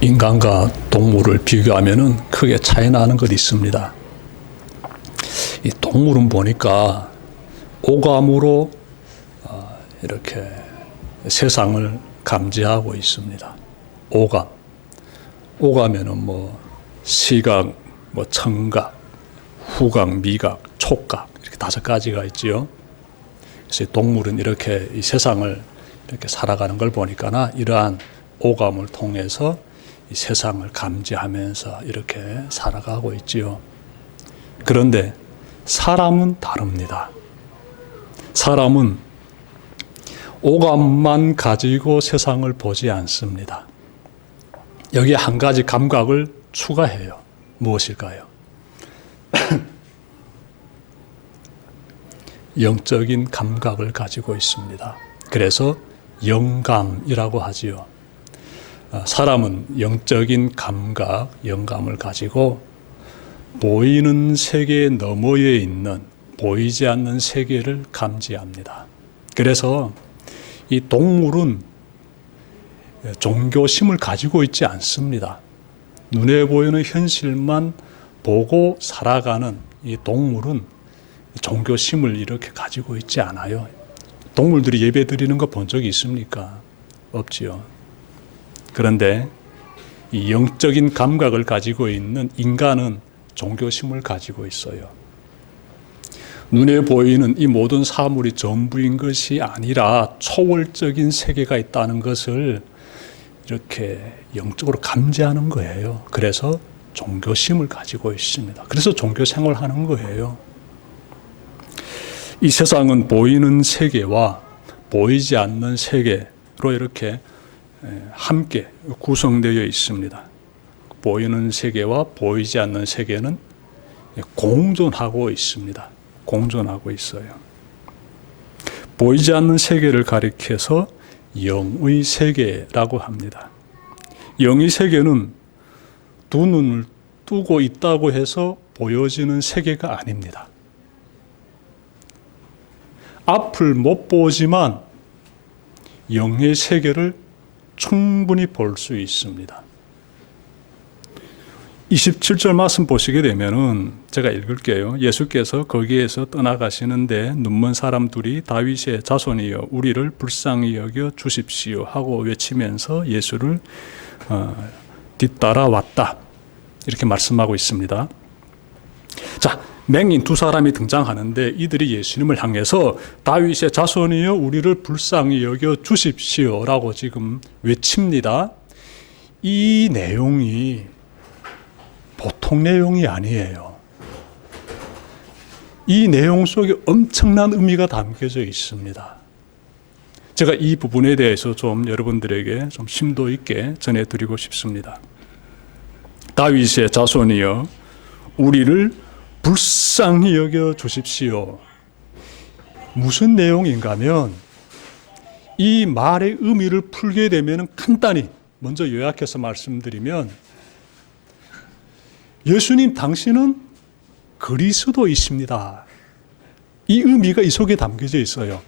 인간과 동물을 비교하면은 크게 차이 나는 것이 있습니다. 이 동물은 보니까 오감으로 이렇게 세상을 감지하고 있습니다. 오감에는 시각, 청각, 후각, 미각, 촉각 이렇게 5가지가 있지요. 그래서 동물은 이렇게 이 세상을 이렇게 살아가는 걸 보니까 이러한 오감을 통해서 이 세상을 감지하면서 이렇게 살아가고 있지요. 그런데 사람은 다릅니다. 사람은 오감만 가지고 세상을 보지 않습니다. 여기에 한 가지 감각을 추가해요. 무엇일까요? 영적인 감각을 가지고 있습니다. 그래서 영감이라고 하지요. 사람은 영적인 감각, 영감을 가지고 보이는 세계 너머에 있는 보이지 않는 세계를 감지합니다. 그래서 이 동물은 종교심을 가지고 있지 않습니다. 눈에 보이는 현실만 보고 살아가는 이 동물은 종교심을 이렇게 가지고 있지 않아요. 동물들이 예배 드리는 거 본 적이 있습니까? 없지요. 그런데 이 영적인 감각을 가지고 있는 인간은 종교심을 가지고 있어요. 눈에 보이는 이 모든 사물이 전부인 것이 아니라 초월적인 세계가 있다는 것을 이렇게 영적으로 감지하는 거예요. 그래서 종교심을 가지고 있습니다. 그래서 종교 생활하는 거예요. 이 세상은 보이는 세계와 보이지 않는 세계로 이렇게 함께 구성되어 있습니다. 보이는 세계와 보이지 않는 세계는 공존하고 있습니다. 공존하고 있어요. 보이지 않는 세계를 가리켜서 영의 세계라고 합니다. 영의 세계는 두 눈을 뜨고 있다고 해서 보여지는 세계가 아닙니다. 앞을 못 보지만 영의 세계를 충분히 볼 수 있습니다. 27절 말씀 보시게 되면은 제가 읽을게요. 예수께서 거기에서 떠나가시는데 눈먼 사람 둘이 다윗의 자손이여 우리를 불쌍히 여겨 주십시오 하고 외치면서 예수를 뒤따라왔다. 이렇게 말씀하고 있습니다. 자, 맹인 2사람이 등장하는데 이들이 예수님을 향해서 다윗의 자손이여 우리를 불쌍히 여겨 주십시오 라고 지금 외칩니다. 이 내용이 보통 내용이 아니에요. 이 내용 속에 엄청난 의미가 담겨져 있습니다. 제가 이 부분에 대해서 좀 여러분들에게 좀 심도 있게 전해드리고 싶습니다. 다윗의 자손이여 우리를 불쌍히 여겨 주십시오. 무슨 내용인가 하면 이 말의 의미를 풀게 되면 간단히 먼저 요약해서 말씀드리면 예수님 당신은 그리스도이십니다. 이 의미가 이 속에 담겨져 있어요.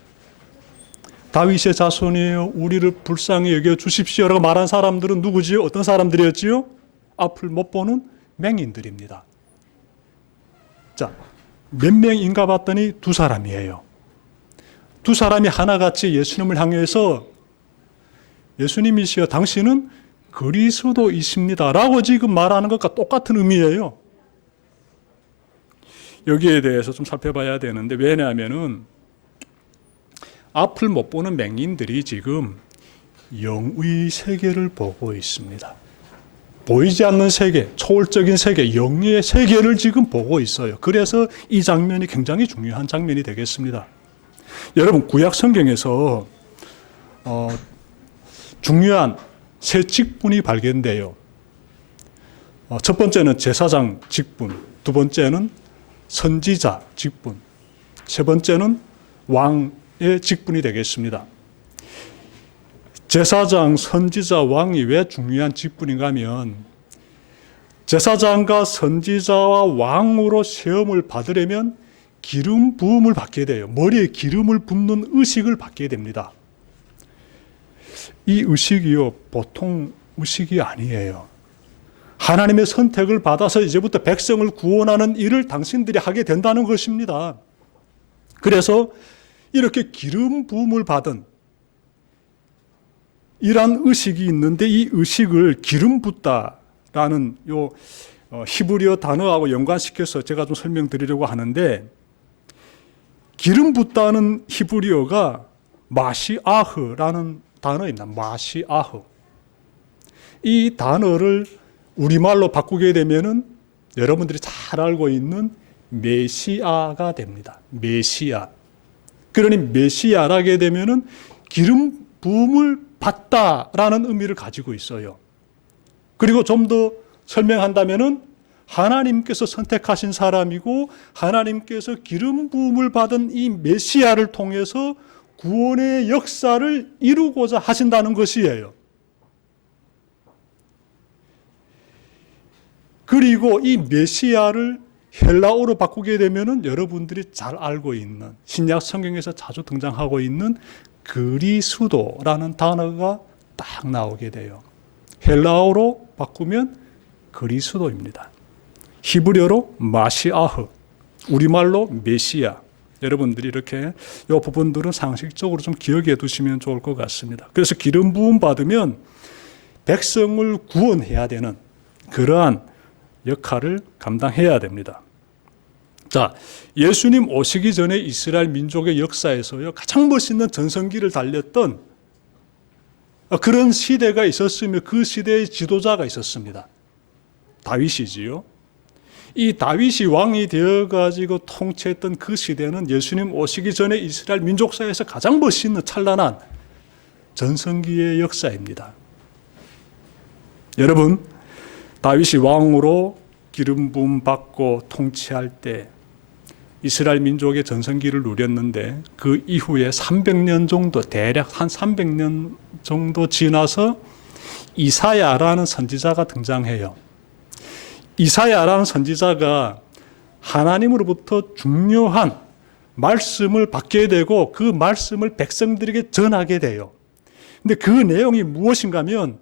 다윗의 자손이에요. 우리를 불쌍히 여겨 주십시오라고 말한 사람들은 누구지요? 어떤 사람들이었지요? 앞을 못 보는 맹인들입니다. 자, 몇 명인가 봤더니 2사람이에요. 2사람이 하나같이 예수님을 향해서 예수님이시여 당신은 그리스도이십니다 라고 지금 말하는 것과 똑같은 의미예요. 여기에 대해서 좀 살펴봐야 되는데 왜냐하면은 앞을 못 보는 맹인들이 지금 영의 세계를 보고 있습니다. 보이지 않는 세계, 초월적인 세계, 영의 세계를 지금 보고 있어요. 그래서 이 장면이 굉장히 중요한 장면이 되겠습니다. 여러분 구약 성경에서 중요한 3 직분이 발견돼요. 첫 번째는 제사장 직분, 두 번째는 선지자 직분, 세 번째는 왕의 직분이 되겠습니다. 제사장, 선지자, 왕이 왜 중요한 직분인가 하면 제사장과 선지자와 왕으로 시험을 받으려면 기름 부음을 받게 돼요. 머리에 기름을 붓는 의식을 받게 됩니다. 이 의식이요, 보통 의식이 아니에요. 하나님의 선택을 받아서 이제부터 백성을 구원하는 일을 당신들이 하게 된다는 것입니다. 그래서 이렇게 기름 부음을 받은 이러한 의식이 있는데, 이 의식을 기름 붓다라는 히브리어 단어하고 연관시켜서 제가 좀 설명드리려고 하는데, 기름 붓다는 히브리어가 마시아흐라는 단어입니다. 마시아흐. 이 단어를 우리말로 바꾸게 되면은 여러분들이 잘 알고 있는 메시아가 됩니다. 메시아. 그러니 메시아라게 되면은 기름 부음을 받다라는 의미를 가지고 있어요. 그리고 좀 더 설명한다면은 하나님께서 선택하신 사람이고, 하나님께서 기름 부음을 받은 이 메시아를 통해서 구원의 역사를 이루고자 하신다는 것이에요. 그리고 이 메시아를 헬라어로 바꾸게 되면은 여러분들이 잘 알고 있는, 신약 성경에서 자주 등장하고 있는 그리스도라는 단어가 딱 나오게 돼요. 헬라어로 바꾸면 그리스도입니다. 히브리어로 마시아흐, 우리말로 메시아. 여러분들이 이렇게 이 부분들은 상식적으로 좀 기억해 두시면 좋을 것 같습니다. 그래서 기름 부음 받으면 백성을 구원해야 되는 그러한 역할을 감당해야 됩니다. 자, 예수님 오시기 전에 이스라엘 민족의 역사에서요, 가장 멋있는 전성기를 달렸던 그런 시대가 있었으며, 그 시대의 지도자가 있었습니다. 다윗이지요. 이 다윗이 왕이 되어가지고 통치했던 그 시대는 예수님 오시기 전에 이스라엘 민족사에서 가장 멋있는 찬란한 전성기의 역사입니다. 여러분, 다윗이 왕으로 기름 부음 받고 통치할 때 이스라엘 민족의 전성기를 누렸는데, 그 이후에 300년 정도, 대략 한 300년 정도 지나서 이사야라는 선지자가 등장해요. 이사야라는 선지자가 하나님으로부터 중요한 말씀을 받게 되고, 그 말씀을 백성들에게 전하게 돼요. 근데 그 내용이 무엇인가 하면,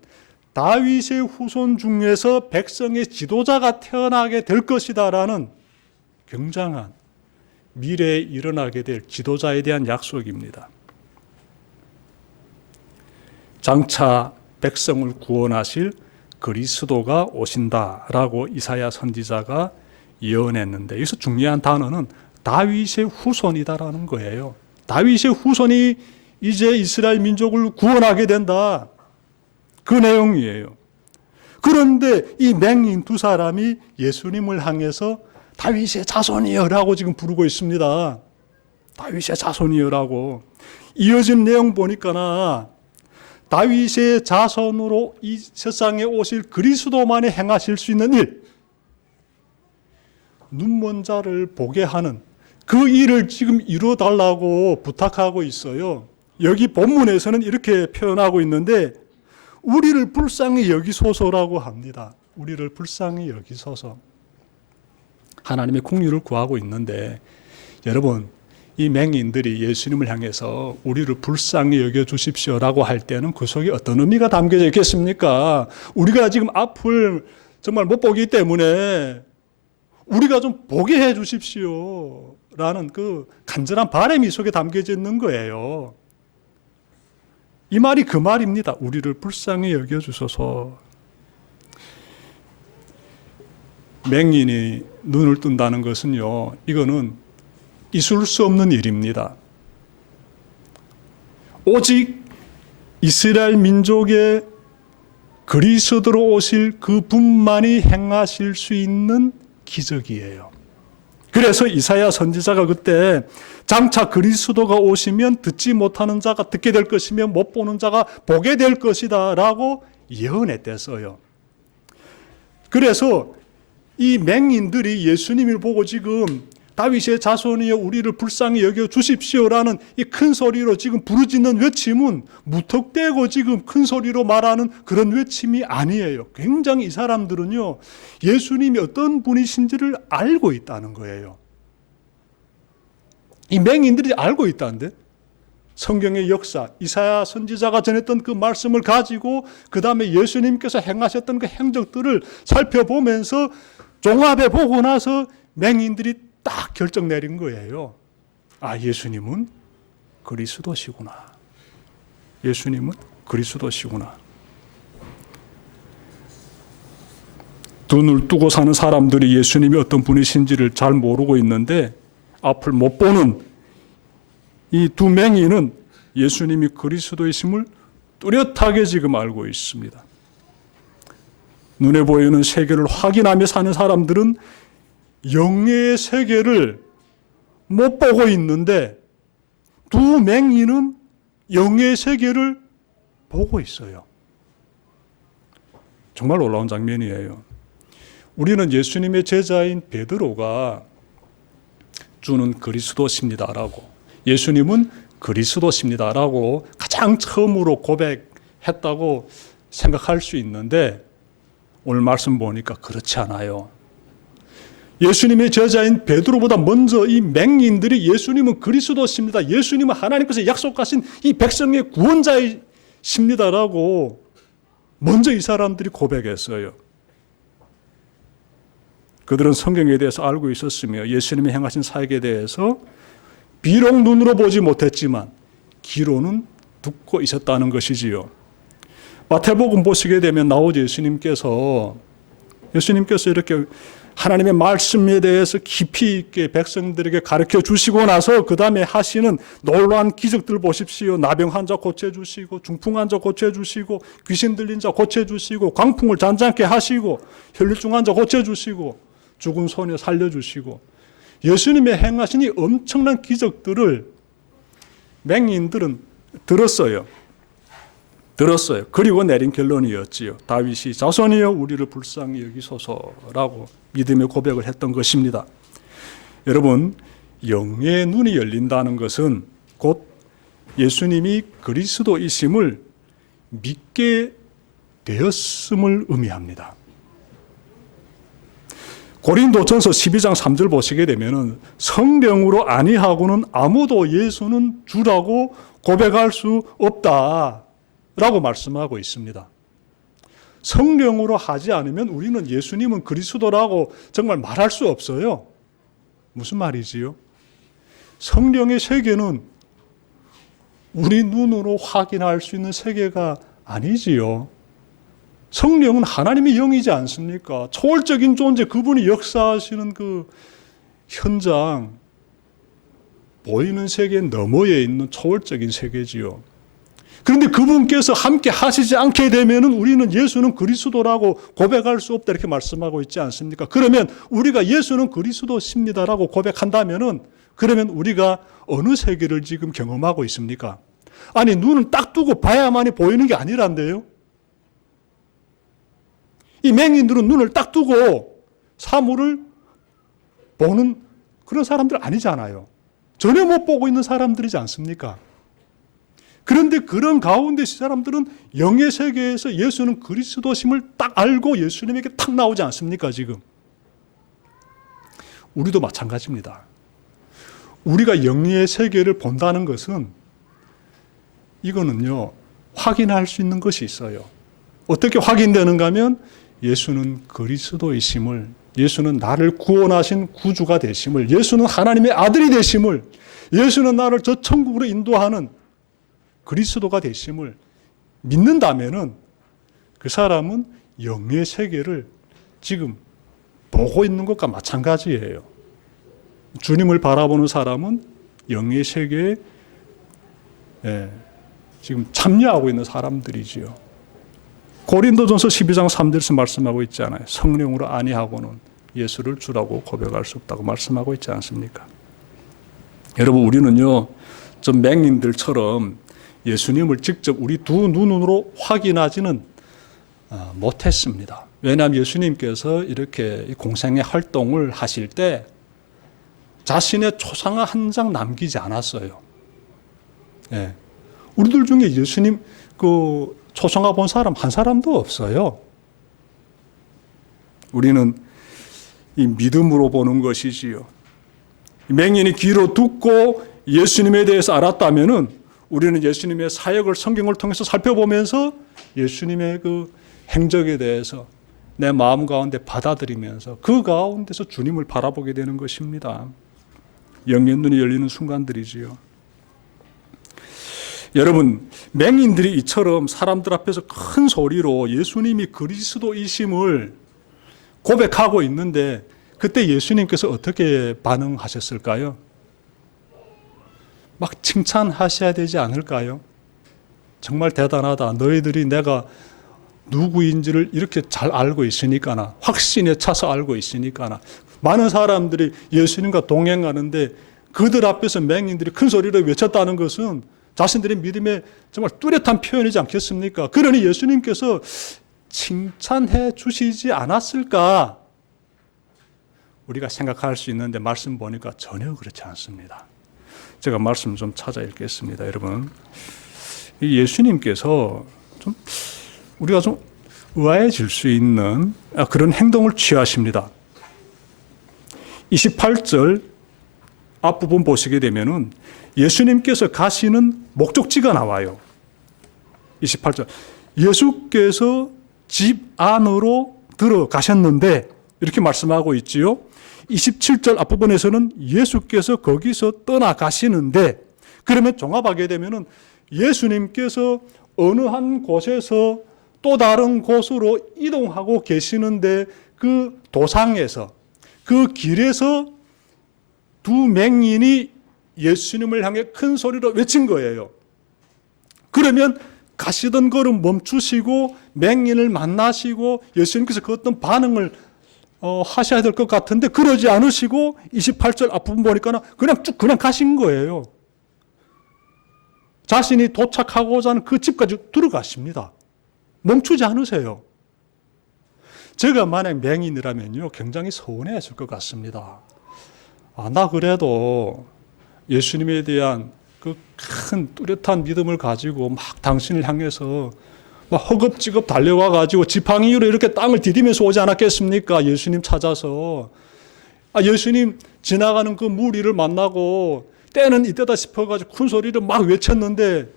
다윗의 후손 중에서 백성의 지도자가 태어나게 될 것이다라는 굉장한 미래에 일어나게 될 지도자에 대한 약속입니다. 장차 백성을 구원하실 그리스도가 오신다라고 이사야 선지자가 예언했는데, 여기서 중요한 단어는 다윗의 후손이다라는 거예요. 다윗의 후손이 이제 이스라엘 민족을 구원하게 된다, 그 내용이에요. 그런데 이 맹인 두 사람이 예수님을 향해서 다윗의 자손이여라고 지금 부르고 있습니다. 다윗의 자손이여라고. 이어진 내용 보니까 다윗의 자손으로 이 세상에 오실 그리스도만이 행하실 수 있는 일, 눈먼 자를 보게 하는 그 일을 지금 이루어달라고 부탁하고 있어요. 여기 본문에서는 이렇게 표현하고 있는데, 우리를 불쌍히 여기소서라고 합니다. 우리를 불쌍히 여기소서. 하나님의 긍휼을 구하고 있는데, 여러분, 이 맹인들이 예수님을 향해서 우리를 불쌍히 여겨주십시오라고 할 때는 그 속에 어떤 의미가 담겨져 있겠습니까? 우리가 지금 앞을 정말 못 보기 때문에 우리가 좀 보게 해 주십시오라는 그 간절한 바람이 속에 담겨져 있는 거예요. 이 말이 그 말입니다. 우리를 불쌍히 여겨주소서. 맹인이 눈을 뜬다는 것은요, 이거는 있을 수 없는 일입니다. 오직 이스라엘 민족의 그리스도로 오실 그 분만이 행하실 수 있는 기적이에요. 그래서 이사야 선지자가 그때 장차 그리스도가 오시면 듣지 못하는 자가 듣게 될 것이며 못 보는 자가 보게 될 것이다 라고 예언했댔어요. 그래서 이 맹인들이 예수님을 보고 지금 다윗의 자손이여 우리를 불쌍히 여겨 주십시오라는 이 큰 소리로 지금 부르짖는 외침은 무턱대고 지금 큰 소리로 말하는 그런 외침이 아니에요. 굉장히 이 사람들은요, 예수님이 어떤 분이신지를 알고 있다는 거예요. 이 맹인들이 알고 있다는데, 성경의 역사, 이사야 선지자가 전했던 그 말씀을 가지고 그 다음에 예수님께서 행하셨던 그 행적들을 살펴보면서 종합해 보고 나서 맹인들이 딱 결정 내린 거예요. 아, 예수님은 그리스도시구나. 예수님은 그리스도시구나. 눈을 뜨고 사는 사람들이 예수님이 어떤 분이신지를 잘 모르고 있는데 앞을 못 보는 이 두 맹인은 예수님이 그리스도이심을 뚜렷하게 지금 알고 있습니다. 눈에 보이는 세계를 확인하며 사는 사람들은 영의 세계를 못 보고 있는데 두 맹인은 영의 세계를 보고 있어요. 정말 놀라운 장면이에요. 우리는 예수님의 제자인 베드로가 주는 그리스도십니다라고, 예수님은 그리스도십니다라고 가장 처음으로 고백했다고 생각할 수 있는데 오늘 말씀 보니까 그렇지 않아요. 예수님의 제자인 베드로보다 먼저 이 맹인들이 예수님은 그리스도십니다, 예수님은 하나님께서 약속하신 이 백성의 구원자이십니다라고 먼저 이 사람들이 고백했어요. 그들은 성경에 대해서 알고 있었으며 예수님이 행하신 사역에 대해서 비록 눈으로 보지 못했지만 귀로는 듣고 있었다는 것이지요. 마태복음 보시게 되면 나오죠. 예수님께서 이렇게 하나님의 말씀에 대해서 깊이 있게 백성들에게 가르쳐 주시고 나서 그 다음에 하시는 놀라운 기적들 보십시오. 나병 환자 고쳐주시고, 중풍 환자 고쳐주시고, 귀신 들린 자 고쳐주시고, 광풍을 잔잔케 하시고, 혈류증 환자 고쳐주시고, 죽은 소녀 살려주시고, 예수님의 행하신 이 엄청난 기적들을 맹인들은 들었어요. 그리고 내린 결론이었지요. 다윗이 자손이여 우리를 불쌍히 여기소서라고 믿음의 고백을 했던 것입니다. 여러분, 영의 눈이 열린다는 것은 곧 예수님이 그리스도이심을 믿게 되었음을 의미합니다. 고린도전서 12장 3절 보시게 되면 성령으로 아니하고는 아무도 예수는 주라고 고백할 수 없다라고 말씀하고 있습니다. 성령으로 하지 않으면 우리는 예수님은 그리스도라고 정말 말할 수 없어요. 무슨 말이지요? 성령의 세계는 우리 눈으로 확인할 수 있는 세계가 아니지요. 성령은 하나님의 영이지 않습니까? 초월적인 존재, 그분이 역사하시는 그 현장, 보이는 세계 너머에 있는 초월적인 세계지요. 그런데 그분께서 함께 하시지 않게 되면은 우리는 예수는 그리스도라고 고백할 수 없다 이렇게 말씀하고 있지 않습니까? 그러면 우리가 예수는 그리스도십니다라고 고백한다면은 그러면 우리가 어느 세계를 지금 경험하고 있습니까? 아니, 눈은 딱 뜨고 봐야만이 보이는 게 아니란데요. 이 맹인들은 눈을 딱 뜨고 사물을 보는 그런 사람들 아니잖아요. 전혀 못 보고 있는 사람들이지 않습니까? 그런데 그런 가운데 이 사람들은 영의 세계에서 예수는 그리스도심을 딱 알고 예수님에게 탁 나오지 않습니까, 지금? 우리도 마찬가지입니다. 우리가 영의 세계를 본다는 것은 이거는요, 확인할 수 있는 것이 있어요. 어떻게 확인되는가 하면 예수는 그리스도이심을, 예수는 나를 구원하신 구주가 되심을, 예수는 하나님의 아들이 되심을, 예수는 나를 저 천국으로 인도하는 그리스도가 되심을 믿는다면은 그 사람은 영의 세계를 지금 보고 있는 것과 마찬가지예요. 주님을 바라보는 사람은 영의 세계에 지금 참여하고 있는 사람들이지요. 고린도전서 12장 3절에서 말씀하고 있지 않아요. 성령으로 아니하고는 예수를 주라고 고백할 수 없다고 말씀하고 있지 않습니까? 여러분, 우리는요, 좀 맹인들처럼 예수님을 직접 우리 두 눈으로 확인하지는 못했습니다. 왜냐하면 예수님께서 이렇게 공생의 활동을 하실 때 자신의 초상화 한 장 남기지 않았어요. 예. 우리들 중에 예수님 그 초상화 본 사람 한 사람도 없어요. 우리는 이 믿음으로 보는 것이지요. 맹인이 귀로 듣고 예수님에 대해서 알았다면은 우리는 예수님의 사역을 성경을 통해서 살펴보면서 예수님의 그 행적에 대해서 내 마음 가운데 받아들이면서 그 가운데서 주님을 바라보게 되는 것입니다. 영의 눈이 열리는 순간들이지요. 여러분, 맹인들이 이처럼 사람들 앞에서 큰 소리로 예수님이 그리스도이심을 고백하고 있는데 그때 예수님께서 어떻게 반응하셨을까요? 막 칭찬하셔야 되지 않을까요? 정말 대단하다. 너희들이 내가 누구인지를 이렇게 잘 알고 있으니까나, 확신에 차서 알고 있으니까나. 많은 사람들이 예수님과 동행하는데 그들 앞에서 맹인들이 큰 소리로 외쳤다는 것은 자신들의 믿음의 정말 뚜렷한 표현이지 않겠습니까? 그러니 예수님께서 칭찬해 주시지 않았을까? 우리가 생각할 수 있는데 말씀 보니까 전혀 그렇지 않습니다. 제가 말씀 좀 찾아 읽겠습니다. 여러분, 이 예수님께서 우리가 좀 의아해질 수 있는 그런 행동을 취하십니다. 28절 앞부분 보시게 되면은 예수님께서 가시는 목적지가 나와요. 28절. 예수께서 집 안으로 들어가셨는데 이렇게 말씀하고 있지요. 27절 앞부분에서는 예수께서 거기서 떠나가시는데, 그러면 종합하게 되면은 예수님께서 어느 한 곳에서 또 다른 곳으로 이동하고 계시는데 그 도상에서, 그 길에서 두 맹인이 예수님을 향해 큰 소리로 외친 거예요. 그러면 가시던 걸음 멈추시고 맹인을 만나시고 예수님께서 그 어떤 반응을 하셔야 될 것 같은데 그러지 않으시고 28절 앞부분 보니까 그냥 가신 거예요. 자신이 도착하고자 하는 그 집까지 들어가십니다. 멈추지 않으세요. 제가 만약 맹인이라면요, 굉장히 서운해했을 것 같습니다. 나 그래도 예수님에 대한 그 큰 뚜렷한 믿음을 가지고 막 당신을 향해서 막 허겁지겁 달려와 가지고 지팡이 위로 이렇게 땅을 디디면서 오지 않았겠습니까? 예수님 찾아서. 예수님 지나가는 그 무리를 만나고 때는 이때다 싶어가지고 큰 소리를 막 외쳤는데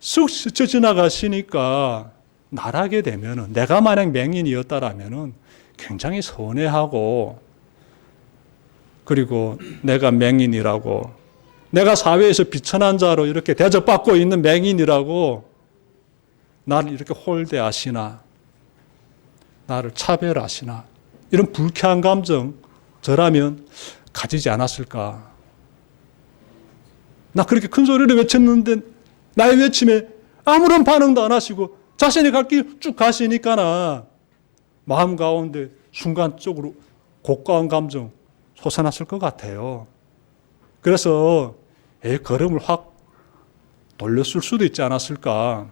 쑥 스쳐 지나가시니까 나라게 되면은, 내가 만약 맹인이었다라면은 굉장히 서운해하고, 그리고 내가 맹인이라고, 내가 사회에서 비천한 자로 이렇게 대접받고 있는 맹인이라고 나를 이렇게 홀대하시나, 나를 차별하시나, 이런 불쾌한 감정 저라면 가지지 않았을까. 나 그렇게 큰 소리를 외쳤는데 나의 외침에 아무런 반응도 안 하시고 자신이 갈 길 쭉 가시니까나 마음 가운데 순간적으로 고가운 감정 솟아났을 것 같아요. 그래서 걸음을 확 돌렸을 수도 있지 않았을까.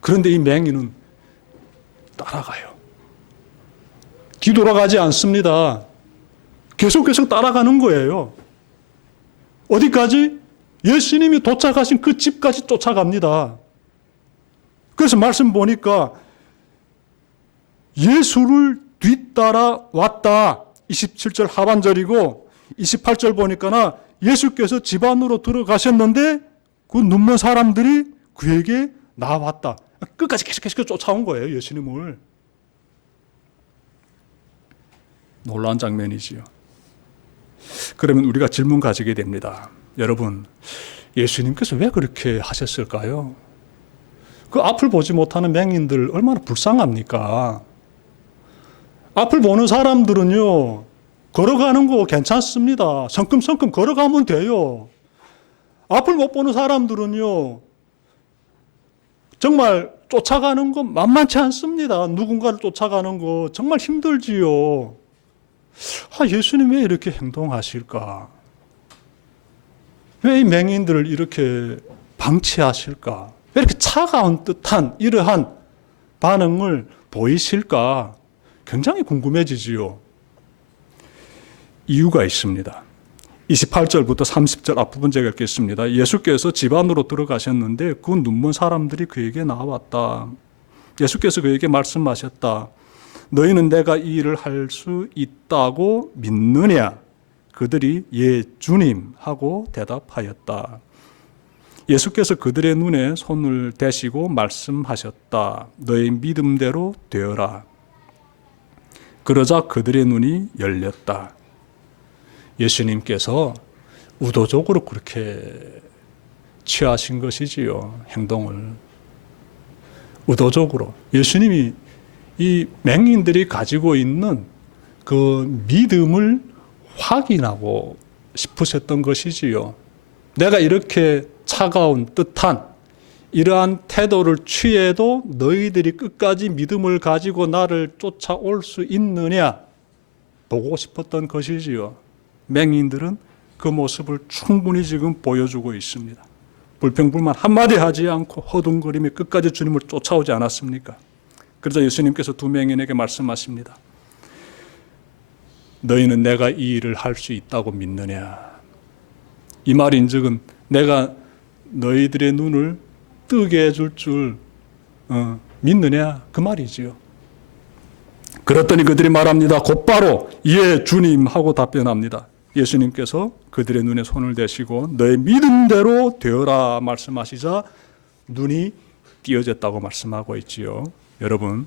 그런데 이 맹인은 따라가요. 뒤돌아가지 않습니다. 계속 따라가는 거예요. 어디까지? 예수님이 도착하신 그 집까지 쫓아갑니다. 그래서 말씀 보니까 예수를 뒤따라 왔다. 27절 하반절이고 28절 보니까 예수께서 집 안으로 들어가셨는데 그 눈먼 사람들이 그에게 나왔다. 끝까지 계속 쫓아온 거예요, 예수님을. 놀라운 장면이지요. 그러면 우리가 질문 가지게 됩니다. 여러분, 예수님께서 왜 그렇게 하셨을까요? 그 앞을 보지 못하는 맹인들 얼마나 불쌍합니까? 앞을 보는 사람들은요, 걸어가는 거 괜찮습니다. 성큼성큼 걸어가면 돼요. 앞을 못 보는 사람들은요, 정말 쫓아가는 거 만만치 않습니다. 누군가를 쫓아가는 거 정말 힘들지요. 예수님 왜 이렇게 행동하실까? 왜 이 맹인들을 이렇게 방치하실까? 왜 이렇게 차가운 듯한 이러한 반응을 보이실까? 굉장히 궁금해지지요. 이유가 있습니다. 28절부터 30절 앞부분 제가 읽겠습니다. 예수께서 집 안으로 들어가셨는데 그 눈먼 사람들이 그에게 나왔다. 예수께서 그에게 말씀하셨다. 너희는 내가 이 일을 할 수 있다고 믿느냐? 그들이 예 주님 하고 대답하였다. 예수께서 그들의 눈에 손을 대시고 말씀하셨다. 너의 믿음대로 되어라. 그러자 그들의 눈이 열렸다. 예수님께서 의도적으로 그렇게 취하신 것이지요. 행동을. 의도적으로. 예수님이 이 맹인들이 가지고 있는 그 믿음을 확인하고 싶으셨던 것이지요. 내가 이렇게 차가운 뜻한 이러한 태도를 취해도 너희들이 끝까지 믿음을 가지고 나를 쫓아올 수 있느냐 보고 싶었던 것이지요. 맹인들은 그 모습을 충분히 지금 보여주고 있습니다. 불평불만 한마디 하지 않고 허둥거리며 끝까지 주님을 쫓아오지 않았습니까? 그러자 예수님께서 두 맹인에게 말씀하십니다. 너희는 내가 이 일을 할 수 있다고 믿느냐? 이 말인즉은 내가 너희들의 눈을 뜨게 해줄 줄 믿느냐? 그 말이지요. 그랬더니 그들이 말합니다. 곧바로 예 주님 하고 답변합니다. 예수님께서 그들의 눈에 손을 대시고 너의 믿음대로 되어라 말씀하시자 눈이 띄어졌다고 말씀하고 있지요. 여러분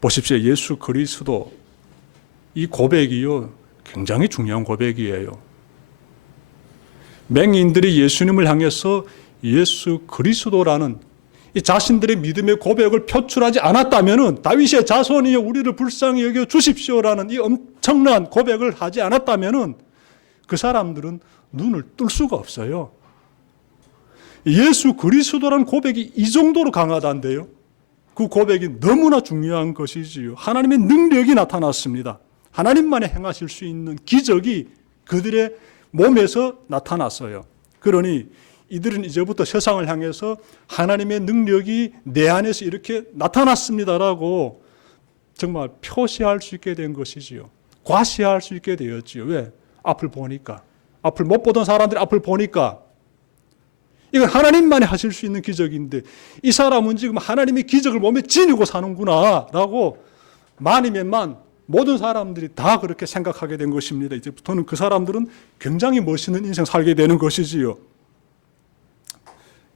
보십시오. 예수 그리스도 이 고백이요 굉장히 중요한 고백이에요. 맹인들이 예수님을 향해서 예수 그리스도라는 이 자신들의 믿음의 고백을 표출하지 않았다면은 다윗의 자손이여 우리를 불쌍히 여겨 주십시오라는 이 엄청난 고백을 하지 않았다면은 그 사람들은 눈을 뜰 수가 없어요. 예수 그리스도라는 고백이 이 정도로 강하다는데요. 그 고백이 너무나 중요한 것이지요. 하나님의 능력이 나타났습니다. 하나님만이 행하실 수 있는 기적이 그들의 몸에서 나타났어요. 그러니 이들은 이제부터 세상을 향해서 하나님의 능력이 내 안에서 이렇게 나타났습니다라고 정말 표시할 수 있게 된 것이지요. 과시할 수 있게 되었지요. 왜? 앞을 보니까. 앞을 못 보던 사람들이 앞을 보니까 이건 하나님만이 하실 수 있는 기적인데 이 사람은 지금 하나님의 기적을 몸에 지니고 사는구나 라고 만이면 만 모든 사람들이 다 그렇게 생각하게 된 것입니다. 이제부터는 그 사람들은 굉장히 멋있는 인생 살게 되는 것이지요.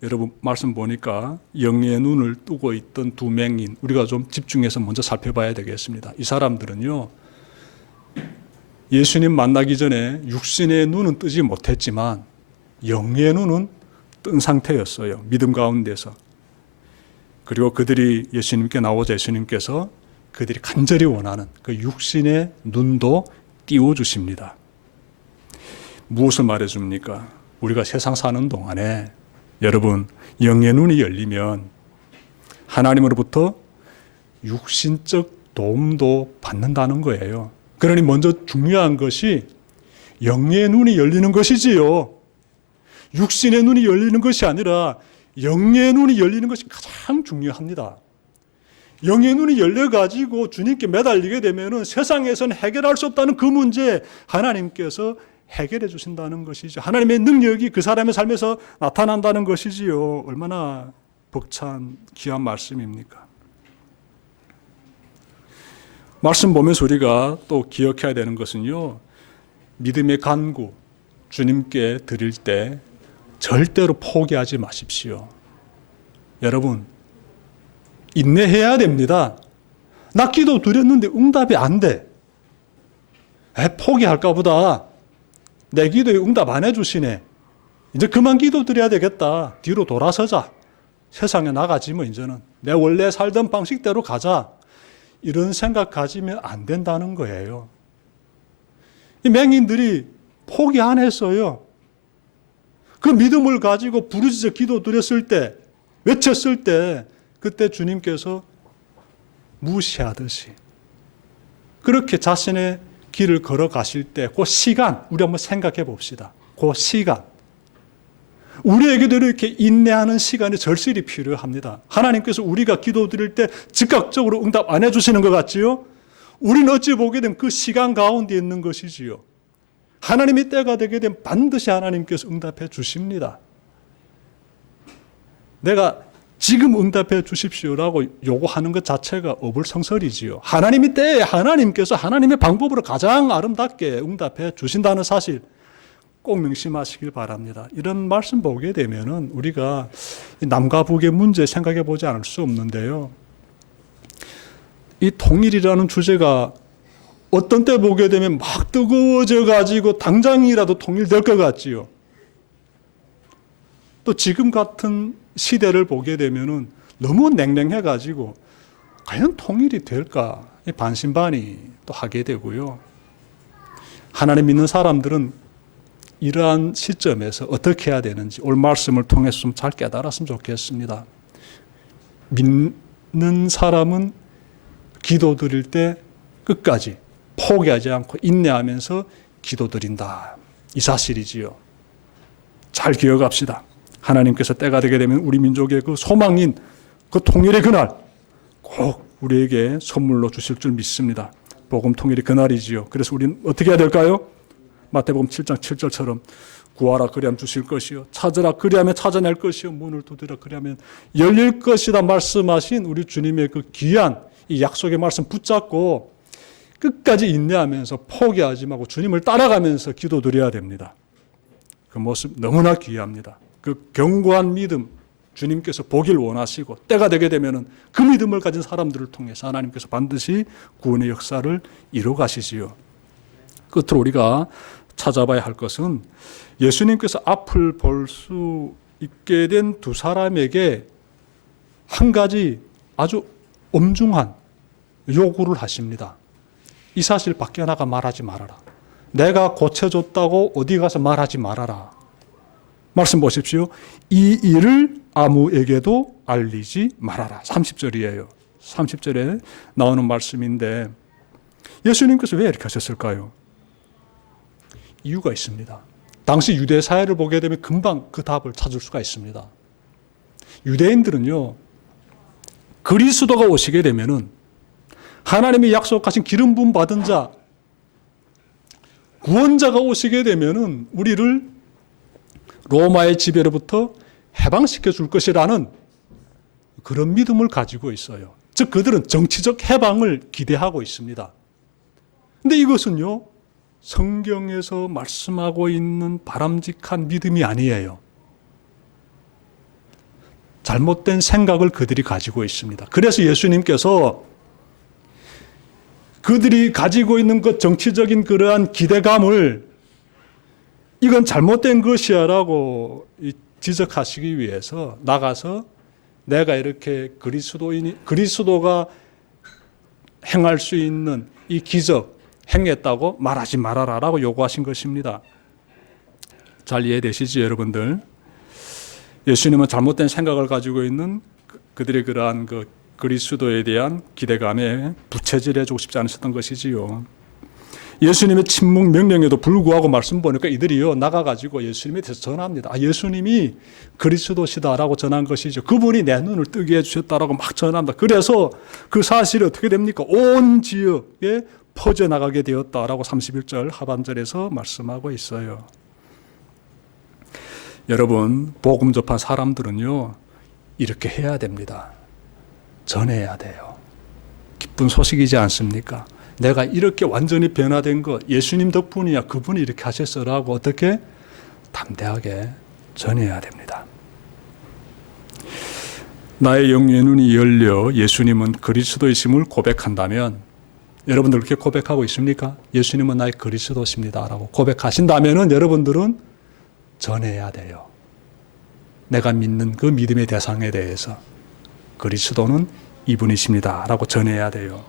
여러분 말씀 보니까 영의 눈을 뜨고 있던 두 맹인 우리가 좀 집중해서 먼저 살펴봐야 되겠습니다. 이 사람들은요 예수님 만나기 전에 육신의 눈은 뜨지 못했지만 영의 눈은 뜬 상태였어요. 믿음 가운데서. 그리고 그들이 예수님께 나오자 예수님께서 그들이 간절히 원하는 그 육신의 눈도 띄워주십니다. 무엇을 말해줍니까? 우리가 세상 사는 동안에 여러분 영의 눈이 열리면 하나님으로부터 육신적 도움도 받는다는 거예요. 그러니 먼저 중요한 것이 영의 눈이 열리는 것이지요. 육신의 눈이 열리는 것이 아니라 영의 눈이 열리는 것이 가장 중요합니다. 영의 눈이 열려가지고 주님께 매달리게 되면 세상에서는 해결할 수 없다는 그 문제 하나님께서 해결해 주신다는 것이죠. 하나님의 능력이 그 사람의 삶에서 나타난다는 것이지요. 얼마나 벅찬 귀한 말씀입니까? 말씀 보면서 우리가 또 기억해야 되는 것은요. 믿음의 간구 주님께 드릴 때 절대로 포기하지 마십시오. 여러분 인내해야 됩니다. 나 기도 드렸는데 응답이 안 돼. 포기할까 보다. 내 기도에 응답 안 해주시네. 이제 그만 기도 드려야 되겠다. 뒤로 돌아서자. 세상에 나가지 뭐 이제는. 내 원래 살던 방식대로 가자. 이런 생각 가지면 안 된다는 거예요. 이 맹인들이 포기 안 했어요. 그 믿음을 가지고 부르짖어 기도 드렸을 때, 외쳤을 때 그때 주님께서 무시하듯이 그렇게 자신의 길을 걸어가실 때 그 시간 우리 한번 생각해 봅시다. 그 시간 우리에게도 이렇게 인내하는 시간이 절실히 필요합니다. 하나님께서 우리가 기도드릴 때 즉각적으로 응답 안 해주시는 것 같지요? 우리는 어찌 보게 되면 그 시간 가운데 있는 것이지요. 하나님의 때가 되게 되면 반드시 하나님께서 응답해 주십니다. 내가 지금 응답해 주십시오라고 요구하는 것 자체가 어불성설이지요. 하나님의 때에 하나님께서 하나님의 방법으로 가장 아름답게 응답해 주신다는 사실 꼭 명심하시길 바랍니다. 이런 말씀 보게 되면은 우리가 남과 북의 문제 생각해 보지 않을 수 없는데요. 이 통일이라는 주제가 어떤 때 보게 되면 막 뜨거워져 가지고 당장이라도 통일될 것 같지요. 또 지금 같은 시대를 보게 되면은 너무 냉랭해 가지고 과연 통일이 될까 반신반의 또 하게 되고요. 하나님 믿는 사람들은 이러한 시점에서 어떻게 해야 되는지 오늘 말씀을 통해서 좀 잘 깨달았으면 좋겠습니다. 믿는 사람은 기도 드릴 때 끝까지 포기하지 않고 인내하면서 기도 드린다. 이 사실이지요. 잘 기억합시다. 하나님께서 때가 되게 되면 우리 민족의 그 소망인 그 통일의 그날 꼭 우리에게 선물로 주실 줄 믿습니다. 복음 통일의 그날이지요. 그래서 우리는 어떻게 해야 될까요? 마태복음 7장 7절처럼 구하라 그리하면 주실 것이요 찾으라 그리하면 찾아낼 것이요 문을 두드리라 그리하면 열릴 것이다 말씀하신 우리 주님의 그 귀한 이 약속의 말씀 붙잡고 끝까지 인내하면서 포기하지 말고 주님을 따라가면서 기도드려야 됩니다. 그 모습 너무나 귀합니다. 그 견고한 믿음 주님께서 보길 원하시고 때가 되게 되면은 그 믿음을 가진 사람들을 통해서 하나님께서 반드시 구원의 역사를 이루어 가시지요. 끝으로 우리가 찾아봐야 할 것은 예수님께서 앞을 볼 수 있게 된 두 사람에게 한 가지 아주 엄중한 요구를 하십니다. 이 사실 밖에 나가 말하지 말아라. 내가 고쳐줬다고 어디 가서 말하지 말아라. 말씀 보십시오. 이 일을 아무에게도 알리지 말아라. 30절이에요. 30절에 나오는 말씀인데 예수님께서 왜 이렇게 하셨을까요? 이유가 있습니다. 당시 유대 사회를 보게 되면 금방 그 답을 찾을 수가 있습니다. 유대인들은요, 그리스도가 오시게 되면은 하나님이 약속하신 기름 부음 받은 자, 구원자가 오시게 되면은 우리를 로마의 지배로부터 해방시켜 줄 것이라는 그런 믿음을 가지고 있어요. 즉 그들은 정치적 해방을 기대하고 있습니다. 근데 이것은요, 성경에서 말씀하고 있는 바람직한 믿음이 아니에요. 잘못된 생각을 그들이 가지고 있습니다. 그래서 예수님께서 그들이 가지고 있는 그 정치적인 그러한 기대감을 이건 잘못된 것이야라고 지적하시기 위해서 나가서 내가 이렇게 그리스도가 행할 수 있는 이 기적 행했다고 말하지 말아라라고 요구하신 것입니다. 잘 이해되시죠, 여러분들? 예수님은 잘못된 생각을 가지고 있는 그들의 그러한 그 그리스도에 대한 기대감에 부채질해주고 싶지 않으셨던 것이지요. 예수님의 침묵 명령에도 불구하고 말씀 보니까 이들이요 나가가지고 예수님에 대해서 전합니다. 예수님이 그리스도시다라고 전한 것이죠. 그분이 내 눈을 뜨게 해주셨다라고 막 전합니다. 그래서 그 사실이 어떻게 됩니까? 온 지역에 퍼져나가게 되었다라고 31절 하반절에서 말씀하고 있어요. 여러분, 복음 접한 사람들은요 이렇게 해야 됩니다. 전해야 돼요. 기쁜 소식이지 않습니까? 내가 이렇게 완전히 변화된 거 예수님 덕분이야. 그분이 이렇게 하셨어라고 어떻게 담대하게 전해야 됩니다. 나의 영의 눈이 열려 예수님은 그리스도이심을 고백한다면 여러분들 그렇게 고백하고 있습니까? 예수님은 나의 그리스도십니다 라고 고백하신다면 여러분들은 전해야 돼요. 내가 믿는 그 믿음의 대상에 대해서 그리스도는 이분이십니다 라고 전해야 돼요.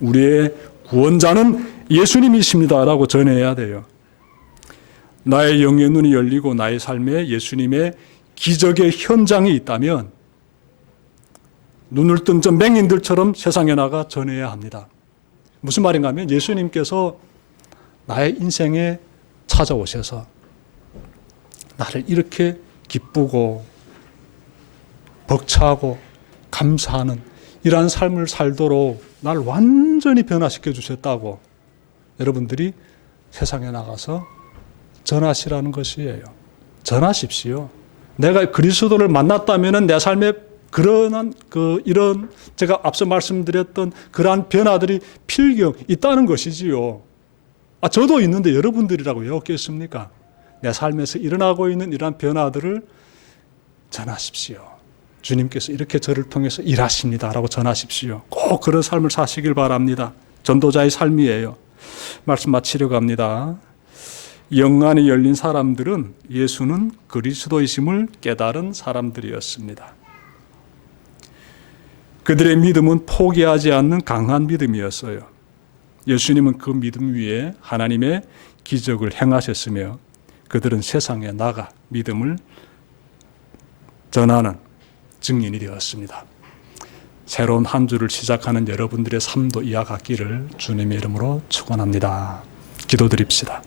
우리의 구원자는 예수님이십니다 라고 전해야 돼요. 나의 영의 눈이 열리고 나의 삶에 예수님의 기적의 현장이 있다면 눈을 뜬 저 맹인들처럼 세상에 나가 전해야 합니다. 무슨 말인가 하면 예수님께서 나의 인생에 찾아오셔서 나를 이렇게 기쁘고 벅차고 감사하는 이러한 삶을 살도록 날 완전히 변화시켜 주셨다고 여러분들이 세상에 나가서 전하시라는 것이에요. 전하십시오. 내가 그리스도를 만났다면 내 삶에 그러한 이런 제가 앞서 말씀드렸던 그러한 변화들이 필경 있다는 것이지요. 저도 있는데 여러분들이라고 왜 없겠습니까? 내 삶에서 일어나고 있는 이러한 변화들을 전하십시오. 주님께서 이렇게 저를 통해서 일하십니다라고 전하십시오. 꼭 그런 삶을 사시길 바랍니다. 전도자의 삶이에요. 말씀 마치려고 합니다. 영안이 열린 사람들은 예수는 그리스도이심을 깨달은 사람들이었습니다. 그들의 믿음은 포기하지 않는 강한 믿음이었어요. 예수님은 그 믿음 위에 하나님의 기적을 행하셨으며 그들은 세상에 나가 믿음을 전하는 증인이 되었습니다. 새로운 한 주를 시작하는 여러분들의 삶도 이와 같기를 주님의 이름으로 축원합니다. 기도드립시다.